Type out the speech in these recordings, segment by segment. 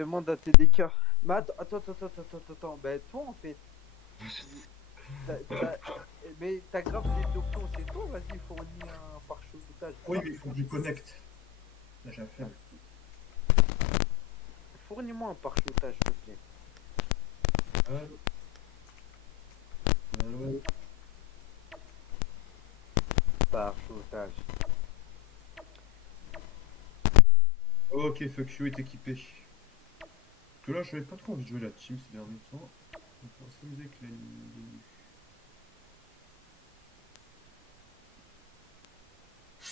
demande à TDK. Mais attends. Ben, toi, en fait, t'as- mais t'as grave des documents, c'est toi, vas-y, fournis un parachutage. Oui, mais il faut que je connecte. Là, j'ai la flemme. Fournis-moi un parachutage, s'il te plaît. Allô, allô. Parachutage. Ok, fuck you est équipé. Parce que là, j'avais pas trop envie de jouer la team ces derniers temps. Donc, on va s'amuser avec les nus.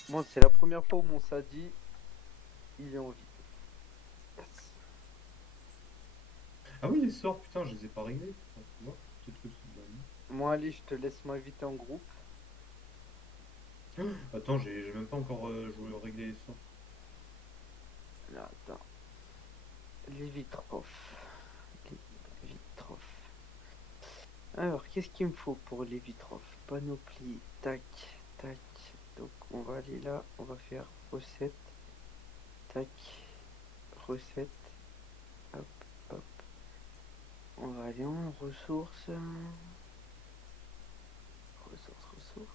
Moi, c'est la première fois où mon Sadi, il est en vie. Yes. Ah oui, les sorts, putain, je les ai pas réglés. Enfin, tu vois, peut-être que c'est bon. Moi, allez, je te laisse m'inviter en groupe. Attends, j'ai même pas encore joué réglé les sorts. Là, attends. Livitrov. Livitrov. Alors, qu'est-ce qu'il me faut pour Livitrov? Panoplie, tac, tac. Donc, on va aller là, on va faire recette, tac, recette, hop, hop. On va aller en ressources. Ressources.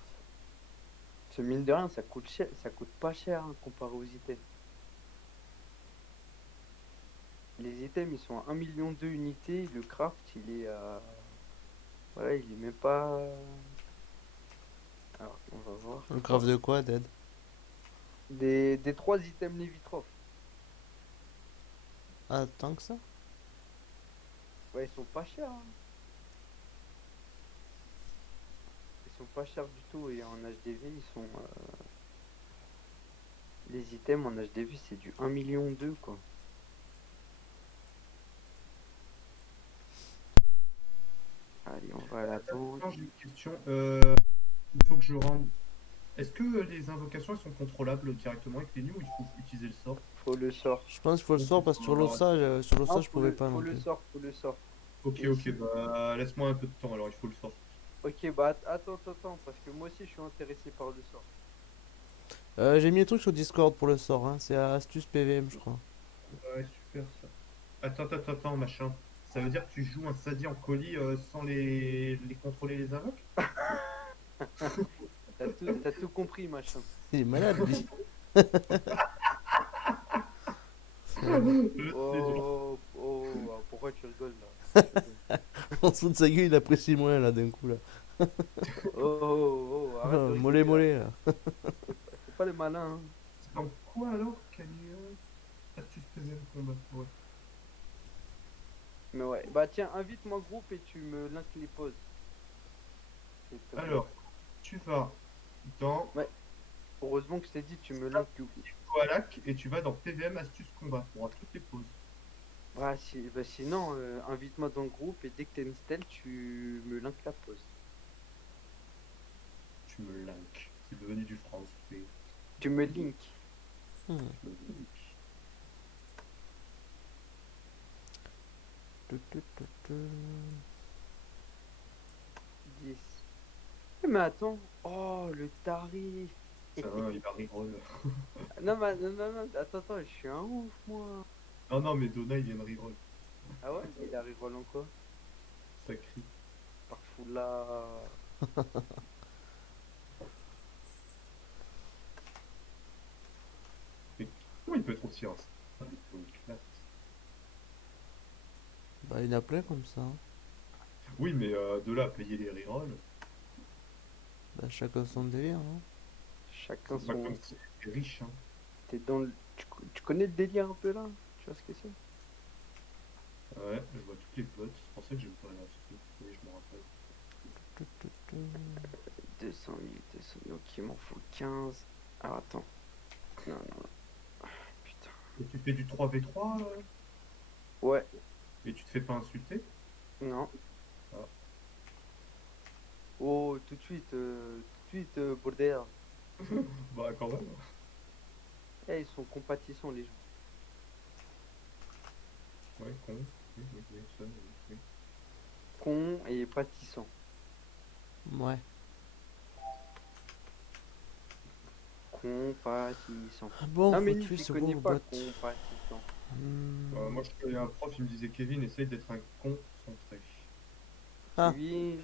Ce mine de rien, ça coûte cher, ça coûte pas cher hein, comparé aux items. Les items, ils sont à 1 million de unités. Le craft, il est à. Voilà, il est même pas. Alors, on va voir. Le graphe de quoi, Dead? Des 3 items Levitrov. Ah, tant que ça? Ouais, ils sont pas chers. Hein. Ils sont pas chers du tout. Et en HDV, ils sont. Les items en HDV, c'est du 1 million 2 quoi. Allez, on va à la banque. Attends, j'ai une question. Il faut que je rende. Est-ce que les invocations elles sont contrôlables directement avec les nus ou il faut utiliser le sort? Faut le sort. Je pense qu'il faut le Ok, sort parce que sur alors, l'ossage, Non, je pouvais pas non plus. faut le sort. ok, Et ok, si. bah laisse-moi un peu de temps alors, il faut le sort. Ok, bah attends, parce que moi aussi je suis intéressé par le sort. J'ai mis un truc sur Discord pour le sort, hein. C'est à Astuce PVM, je crois. Ouais, super ça. Attends, machin. Ça veut dire que tu joues un Sadi en colis sans les contrôler les invoques? T'as tout compris, machin. Il est malade, lui. C'est dur. Pourquoi tu rigoles là? Pourquoi tu rigoles? En dessous de sa gueule, il apprécie moins, là, d'un coup, là. Arrête de Mollet, rigoler là. mollet, là. Fais pas le malin. Hein. C'est dans quoi alors, Canu? Astuce PVM combat, ouais. Mais ouais, bah tiens, invite-moi groupe et tu me links les pauses. S'il te plaît. Alors, tu vas dans Ouais, heureusement que je t'ai dit, tu me links du coup. Koalak et tu vas dans PVM Astuce Combat pour avoir toutes les pauses. Ah, bah sinon, invite-moi dans le groupe et dès que t'es une stèle, tu me links la pause. Tu me links. C'est devenu du français. Tu me links. Hmm. Tu me links. Tu, tu, tu, tu. 10. Mais attends, oh le tarif. Ça va, il va reroll. Non, attends, je suis un ouf moi. Non, non, mais Donna, il vient de reroll. Ah ouais, il arrive en quoi? Ça crie. Parfoula. Mais comment il peut être aussi instable? Il faut une classe. Bah, il y en a plein comme ça, hein. Oui, mais de là à payer les rerolls, Bah, chacun son délire, hein. Chacun c'est pas son. comme si t'es riche, hein. T'es dans le. Tu connais le délire un peu là? Tu vois ce que c'est? Ouais, je vois toutes les potes. C'est pour ça que j'aime pas la street. Oui, je m'en rappelle. Tu, tu, tu. 200 000, 200 000. Ok, il m'en faut 15. Alors attends. Non. Putain. Et tu fais du 3v3 Ouais, et tu te fais pas insulter? non. Ah. Oh, tout de suite, bordel. Bah, quand même. Eh, ils sont compatissants les gens. Ouais, con. Oui, ça, oui. Cons et pâtissants. Ouais. Compatissants. Bon, Non mais faut ni, je tuer les ce connais gros pas, bot. compatissants. Hmm. Moi, je connais un prof, il me disait Kevin, essaye d'être un concentré. Ah, Kevin,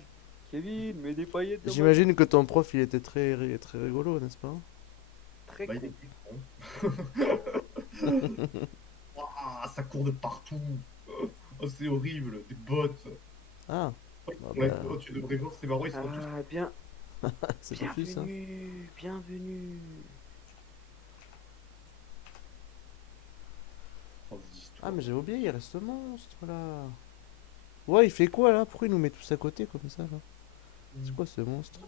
Kevin, mets des paillettes dans ma j'imagine que vie. ton prof il était très rigolo, n'est-ce pas? Très Bah, il con. était con. Ouah, ça court de partout. Oh, c'est horrible, des bottes. Ah, Oh, bah, oh, tu devrais voir, c'est marrant, ils sont tous. Ah, c'est Dofus ça. bienvenue, bienvenue. Prof Ah, d'histoire. mais j'avais oublié, il reste ce monstre là. Ouais, il fait quoi là? Pourquoi il nous met tous à côté comme ça là? C'est quoi ce monstre?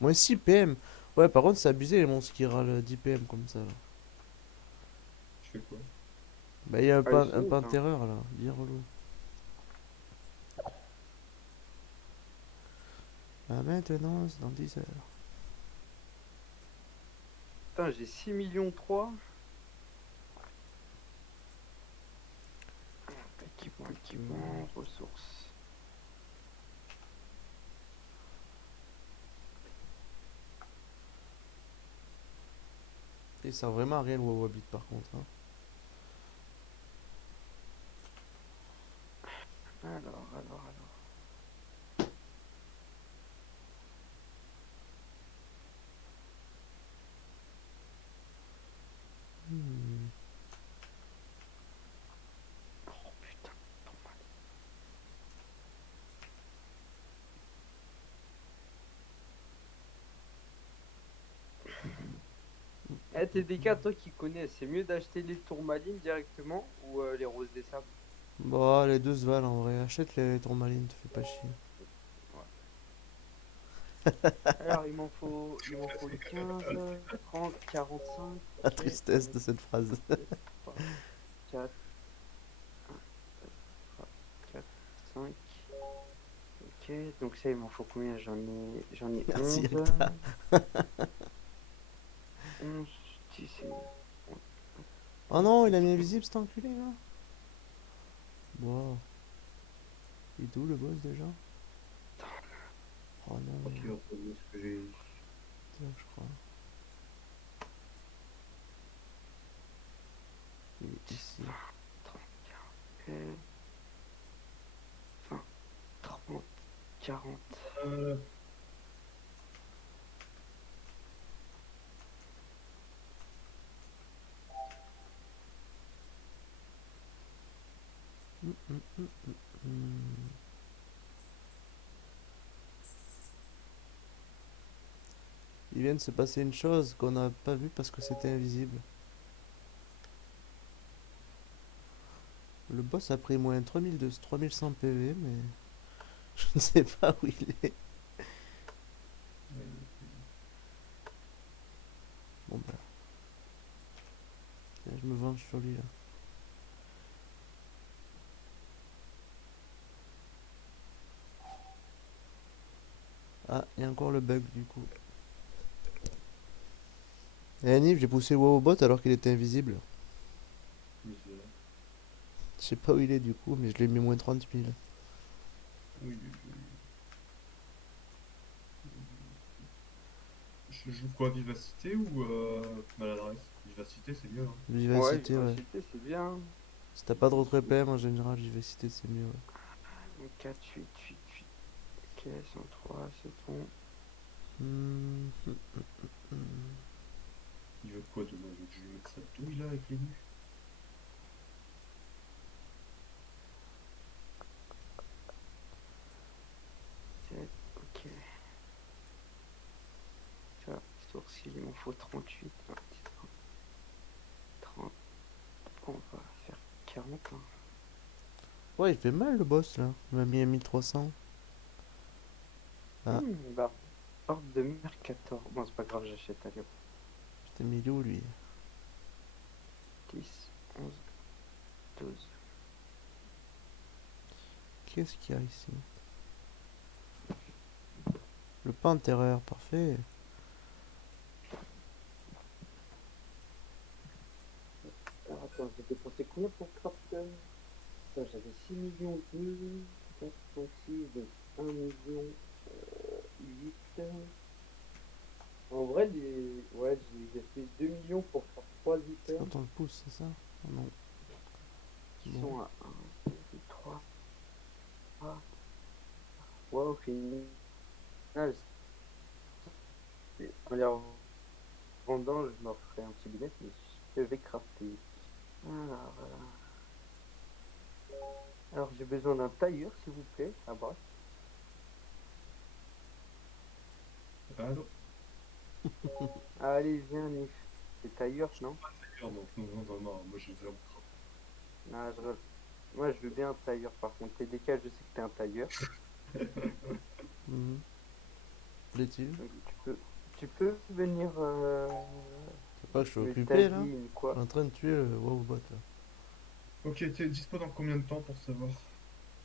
Moins 6 PM. Ouais, par contre, c'est abusé les monstres qui râlent 10 PM comme ça là. Je fais quoi? Bah, il y a Ah, ils un sont ouf, hein. panthéreur là, bien relou. Ah, maintenant, c'est dans 10 heures. Putain, j'ai 6 millions 3. Équipement, ressources. Il sert vraiment à rien le Wawabit par contre, hein. Alors. Hmm. Oh putain, trop mal. Eh, TDK, toi qui connais, c'est mieux d'acheter les tourmalines directement ou les roses des sables? Bah, les deux se valent en vrai. Achète les tourmalines, te fais pas chier. Ouais. Alors, il m'en faut 15, 30, 45. La Ok, tristesse de cette phrase. 3, 4, 4, 5. Ok, donc ça, il m'en faut combien? J'en ai Merci, 11. Acta. 11, 10, Oh non, il a mis invisible cet enculé là. Wow. Il est où le boss déjà? Oh non, Ok, on peut voir ce que j'ai. c'est là, je crois. Il est ici. 30, 20, 30, 40. Euh, Hmm. Il vient de se passer une chose qu'on n'a pas vue parce que c'était invisible. Le boss a pris moins 3100 PV, mais je ne sais pas où il est. Bon bah, tiens, je me venge sur lui là. Ah, il y a encore le bug du coup. Et Anif, j'ai poussé le Wowbot alors qu'il était invisible. misère. Je sais pas où il est du coup, mais je lui ai mis moins 30 000. Oui, oui, oui. Je joue quoi, vivacité ou maladresse? Vivacité, c'est mieux, hein. Ouais, Vivacité, ouais. vivacité, c'est bien. Si t'as pas de retrait PM en général, vivacité c'est mieux, ouais. 4, 8, 8, 8. Ok, 103, c'est bon. Hmm, Il veut quoi de moi? Il veut que je lui mette sa douille là avec les nus? Ok. Ça, sourcil, il m'en faut 38. 30. On va faire 40. Hein. Ouais, il fait mal le boss là. Il m'a mis à 1300. Ah, Bah, ordre de Mercator. Bon, c'est pas grave, j'achète. Allez, je t'ai mis où lui? 10, 11, 12. Qu'est-ce qu'il y a ici? Le Panthéreur, parfait. Alors, attends, j'ai dépensé combien pour crafter? J'avais 6 millions 2, 4.6, donc 1 million 8. En vrai, ouais, j'ai fait 2 millions pour faire 3 C'est items quand on le pousse, c'est ça? Oh non. qui Bon. sont à au final, en les revendant, je me ferai un petit business, mais je vais crafter. Alors, alors j'ai besoin d'un tailleur, s'il vous plaît, à bas. Allô? Allez, viens, Nif. C'est tailleur, non? D'ailleurs, donc non, moi j'ai zéro craft. Ah, moi, je veux bien un tailleur, par contre. TDK, je sais que t'es un tailleur. Mhm. Plaît-il? Donc, tu peux venir C'est pas que je suis me occupé là? tailler une Je suis quoi? en train de tuer le Wowbot là. Ok, t'es dispo dans combien de temps pour savoir?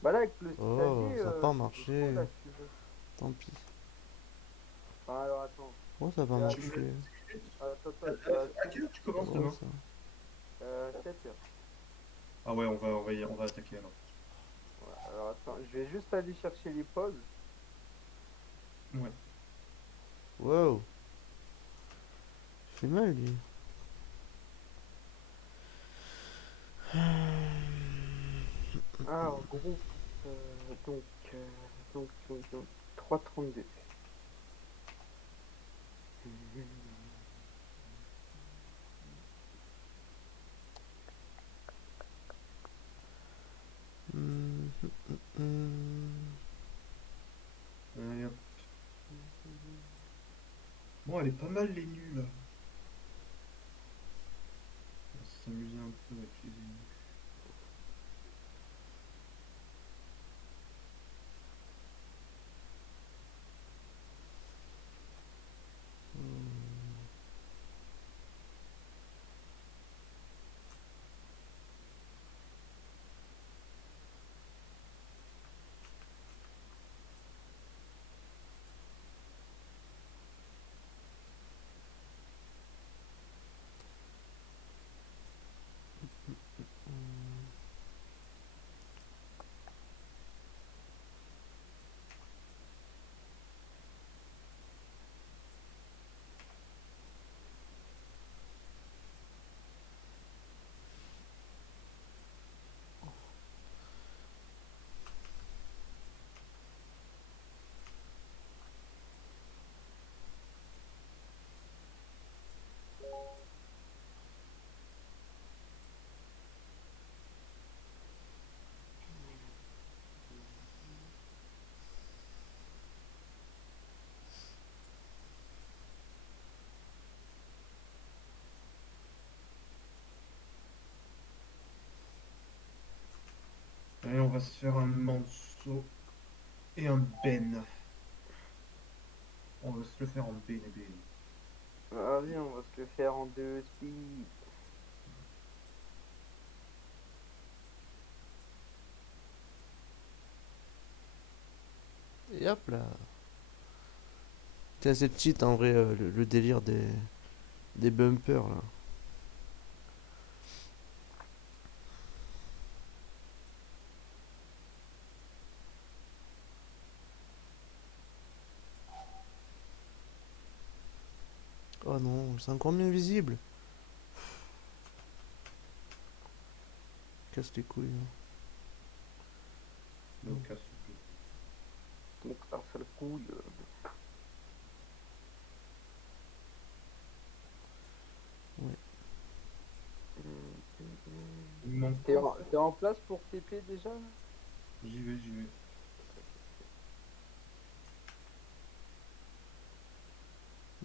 Bah là, avec le Oh, stagiaire, ça a pas c'est dispo, marché. là, si tu veux. Tant pis. Enfin, alors, attends. Comment ça a pas À, Tu me marché? À quelle heure tu C'est commences quoi demain? ça? 7h. Ah ouais, on va attaquer alors. Ouais, alors, attends, je vais juste aller chercher les pauses. Ouais. Wow! Il fait mal lui. Alors, groupe, donc, donc, 3,32. Hmm, hmm. Allez, hop. Bon, elle est pas mal les nus là. On va s'amuser un peu avec les nus. Allez, on va se faire un Manso et un Ben. On va se le faire en Ben et Ben. Ah, viens, on va se le faire en 2 speed. Et hop là. C'est assez cheat en vrai le délire des bumpers là. Oh non, c'est encore mieux visible. Casse les couilles. Hein. Donc, casse le Donc, la seule couille. Ouais. Il me manque T'es quoi, en, ça? t'es en place pour TP déjà là? J'y vais, j'y vais.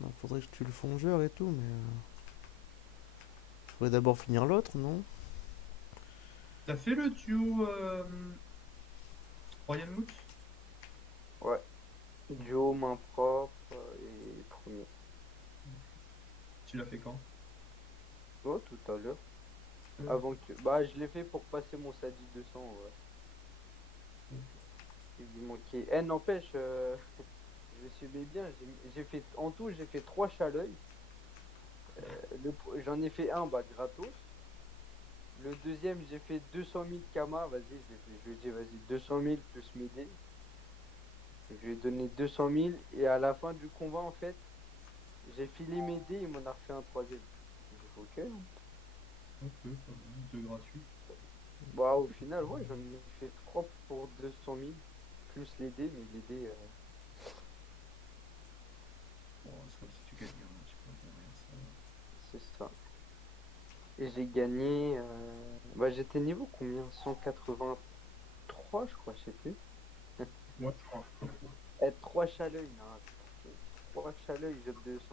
Non, faudrait que je tue le fongeur et tout, mais. Faudrait d'abord finir l'autre, non? T'as fait le duo Royal Moot? Ouais. Duo, main propre et premier. Tu l'as fait quand? Oh, tout à l'heure. Ok. Avant que. Bah, je l'ai fait pour passer mon Sadi 200. Ouais. Il lui manquait. Eh, n'empêche, je me suis mis bien. J'ai fait, en tout, j'ai fait 3 chaleuils. J'en ai fait un, bah, gratos. Le deuxième, j'ai fait 200 000 Kama. Vas-y, je lui ai dit, vas-y, 200 000 plus m'aider. Je lui ai donné 200 000. Et à la fin du combat, en fait, j'ai filé m'aider. Il m'en a refait un troisième. J'ai fait, ok. Ok, pas mal. De gratuit. Bah, au final, ouais, j'en ai fait 3 pour 200 000. plus les dés, mais les dés, Bon, c'est comme si tu gagnais, hein, tu peux rien ça. c'est ça. Et j'ai gagné. Bah, j'étais niveau combien? 183, je crois, je sais plus. Moi, je crois. 3 chaleuils, hein. 3 chaleuils, j'ai 200.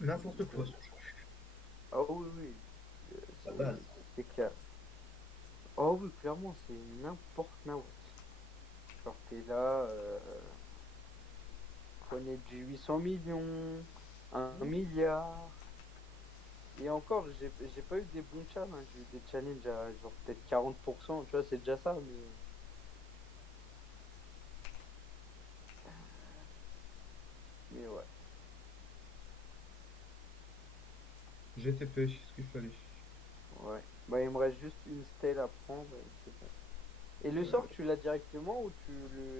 N'importe quoi, Ah oui, oui, la base. c'est clair. Oh oui, clairement, c'est n'importe quoi. Genre, t'es là, prenez du 800 millions, 1 milliard. Et encore, j'ai pas eu des bons challenges, j'ai eu des challenges à genre peut-être 40%, tu vois, c'est déjà ça, mais ouais. GTP, c'est ce qu'il fallait. Ouais. Bah, il me reste juste une stèle à prendre et c'est bon. Et le sort, tu l'as directement ou tu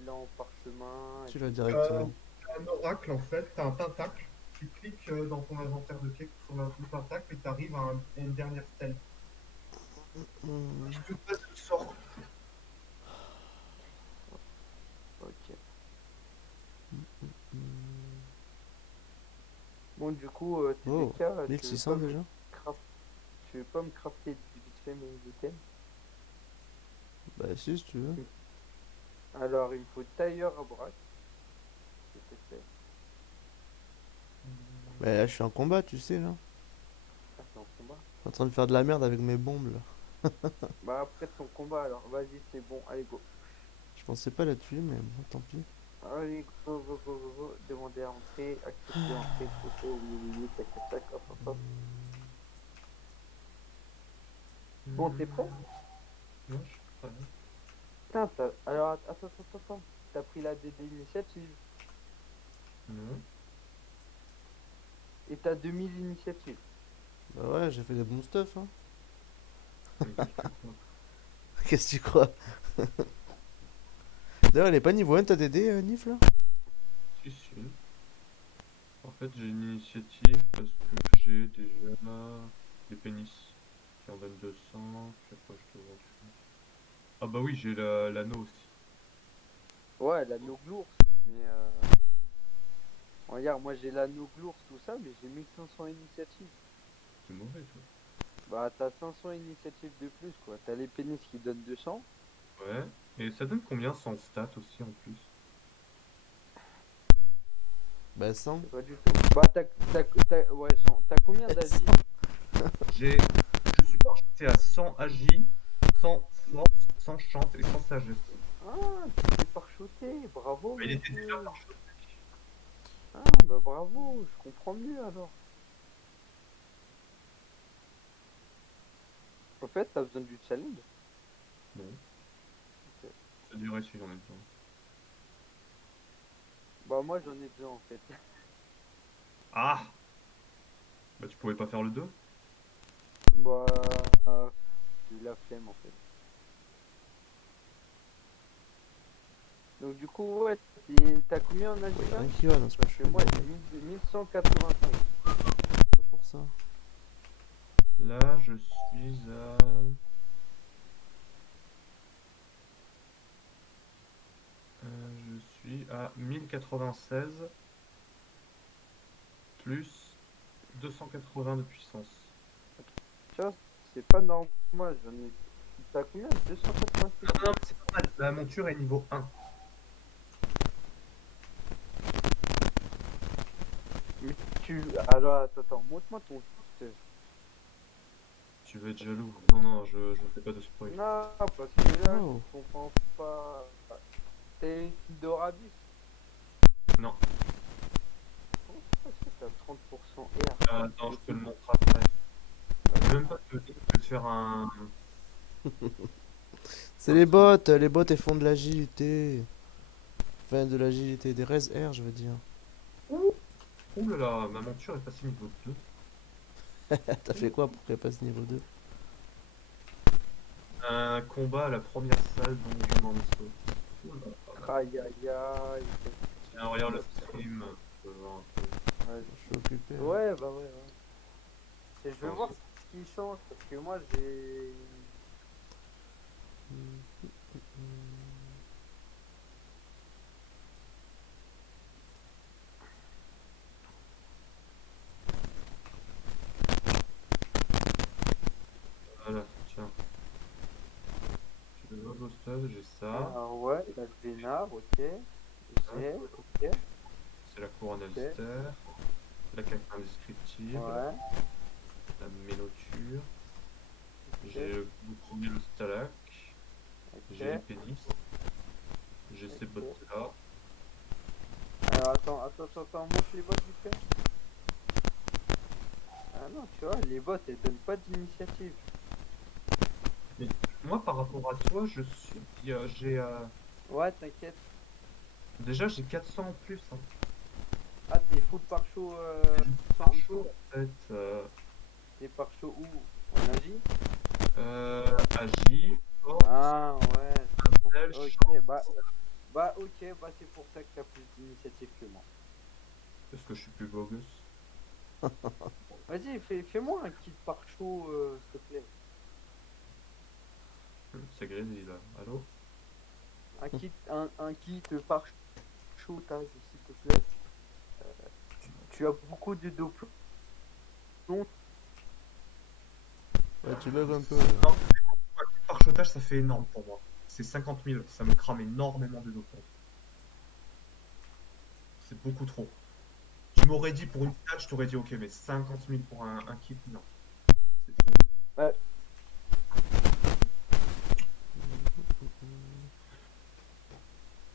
l'as en parchemin, Tu l'as etc. directement. Un oracle, en fait, t'as un pentacle. Tu cliques dans ton inventaire de quête sur le pentacle et t'arrives à une dernière stèle. Hmm. Tu te passes le sort. Ok. Bon, du coup, Oh, TDK, tu veux 1600 pas me déjà? tu veux pas me crafter vite fait mes items? Bah si, si tu veux. Alors, il me faut tailleur à braque, s'il te plaît. Bah là, je suis en combat, tu sais, là. Ah, t'es en combat? Je suis en train de faire de la merde avec mes bombes, là. Bah, après ton combat, alors, vas-y, c'est bon, allez, go. Je pensais pas la tuer, mais bon, tant pis. Allez, go, go, go, go, go. Demander à entrer, accepter entrée, photo, oui, oui, oui, tac, tac, tac, hop, hop, hop. Bon, t'es prêt? Non, je suis prêt. Putain, alors, attends, attends, attends, attends. T'as pris la DD initiative Non. et t'as 2000 initiatives. Bah ouais, j'ai fait des bons stuff, hein. Mais qu'est-ce que tu crois? Qu'est-ce que tu crois? D'ailleurs, elle est pas niveau 1 ta DD, Nif, là? Si, si. En fait, j'ai une initiative parce que j'ai déjà des pénis qui en donnent 200. Puis après, je te vois. Ah bah oui, j'ai l'anneau aussi. Ouais, l'anneau glours. Mais regarde, moi j'ai l'anneau glours, tout ça, mais j'ai 1500 initiatives. C'est mauvais, toi. Bah, t'as 500 initiatives de plus, quoi. T'as les pénis qui donnent 200. Ouais. Et ça donne combien sans stats aussi en plus? Bah Je 100. sais pas du tout. Bah, ouais, 100. T'as combien d'agis? J'ai, je suis parti à 100 agi, 100 force, 100 chance et 100 sagesse. Ah, tu t'es parchoté. Bravo, Mais il était déjà monsieur. parti. Ah, bah bravo, je comprends mieux alors. En fait, t'as besoin du challenge. Non, Ok. ça dirait si j'en ai besoin. Bah, moi j'en ai besoin en fait. Ah! Bah tu pouvais pas faire le 2. Bah, j'ai eu la flemme en fait. Donc, du coup, ouais, t'as combien en agi Ouais, là? rien qui va dans ce que Parce je que fais. moi j'ai 1185. C'est pour ça. Là, je suis à... je suis à 1096 plus 280 de puissance. Tu vois, c'est pas normal. J'en ai. T'as combien? 286. Non, non, mais c'est pas mal. La monture est niveau 1. Mais tu. Alors, attends, attends, montre-moi ton booster. Tu veux être jaloux? Non, non, je fais pas de spoil. Non, parce que là, Oh. je comprends pas. T'es une Dorabus. Non. Pourquoi est-ce que t'as 30% R? Attends, je te le montre après. Je vais même pas te dire, je vais te faire un... C'est les bots elles font de l'agilité. Enfin, de l'agilité, des res R, je veux dire. Ouh, ouh là là, ma monture est passée niveau 2. T'as fait quoi pour qu'elle passe niveau 2? Un combat à la première salle Donjon Monster. Ouh là là. Aïe aïe aïe. Tiens, regarde le stream. Tu peux voir un peu. Ouais, Je suis occupé, là. ouais, bah ouais, ouais. Et je veux Enfin, voir ce qui change parce que moi j'ai. Tiens. Tu veux voir stade, j'ai ça. Alors ouais, la Vénard, ok. J'ai, ok. C'est la couronne Elster. La carte indescriptible. Ouais. La ménoture. Ok. J'ai le bouclier, le stalac. J'ai les Ok. pénis. J'ai ces Ok. bottes là. Alors attends, montre les bottes du fait. Ah non, tu vois, les bottes, elles donnent pas d'initiative. Mais moi, par rapport à toi, je suis. J'ai. Ouais, t'inquiète. Déjà, j'ai 400 en plus. Hein. Ah, t'es full par chaud Par 100. chaud, en fait. T'es par chaud où? En Asie? Agi, force, Ah ouais, c'est pour... tel, Ok, chance. ok, bah c'est pour ça que t'as plus d'initiative que moi. Parce que je suis plus beau gosse. Vas-y, fais-moi un kit par chaud, s'il te plaît. C'est Grésy là. Allô? Un kit par chaud, Taz, s'il te plaît. Tu as beaucoup de doublons. Ouais, tu bugs un peu. Là. Non, par chotage, ça fait énorme pour moi. C'est 50 000. Ça me crame énormément de dopants. C'est beaucoup trop. Tu m'aurais dit pour une stat, je t'aurais dit ok, mais 50 000 pour un kit, non. C'est trop. Ouais.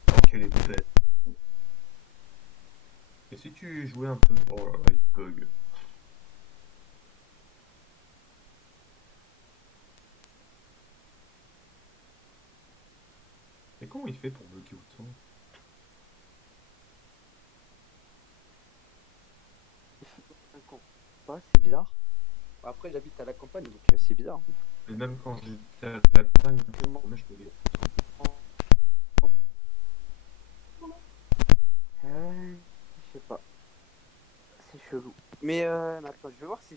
Oh, quelle est belle. Et si tu jouais un peu. Oh là là, il bug. Et comment il fait pour bugger autant? Pas, c'est bizarre. Après, j'habite à la campagne, donc c'est bizarre. Et même quand j'étais à la campagne, je promets, je buguais. Je sais pas. C'est chelou. Mais attends, je vais voir si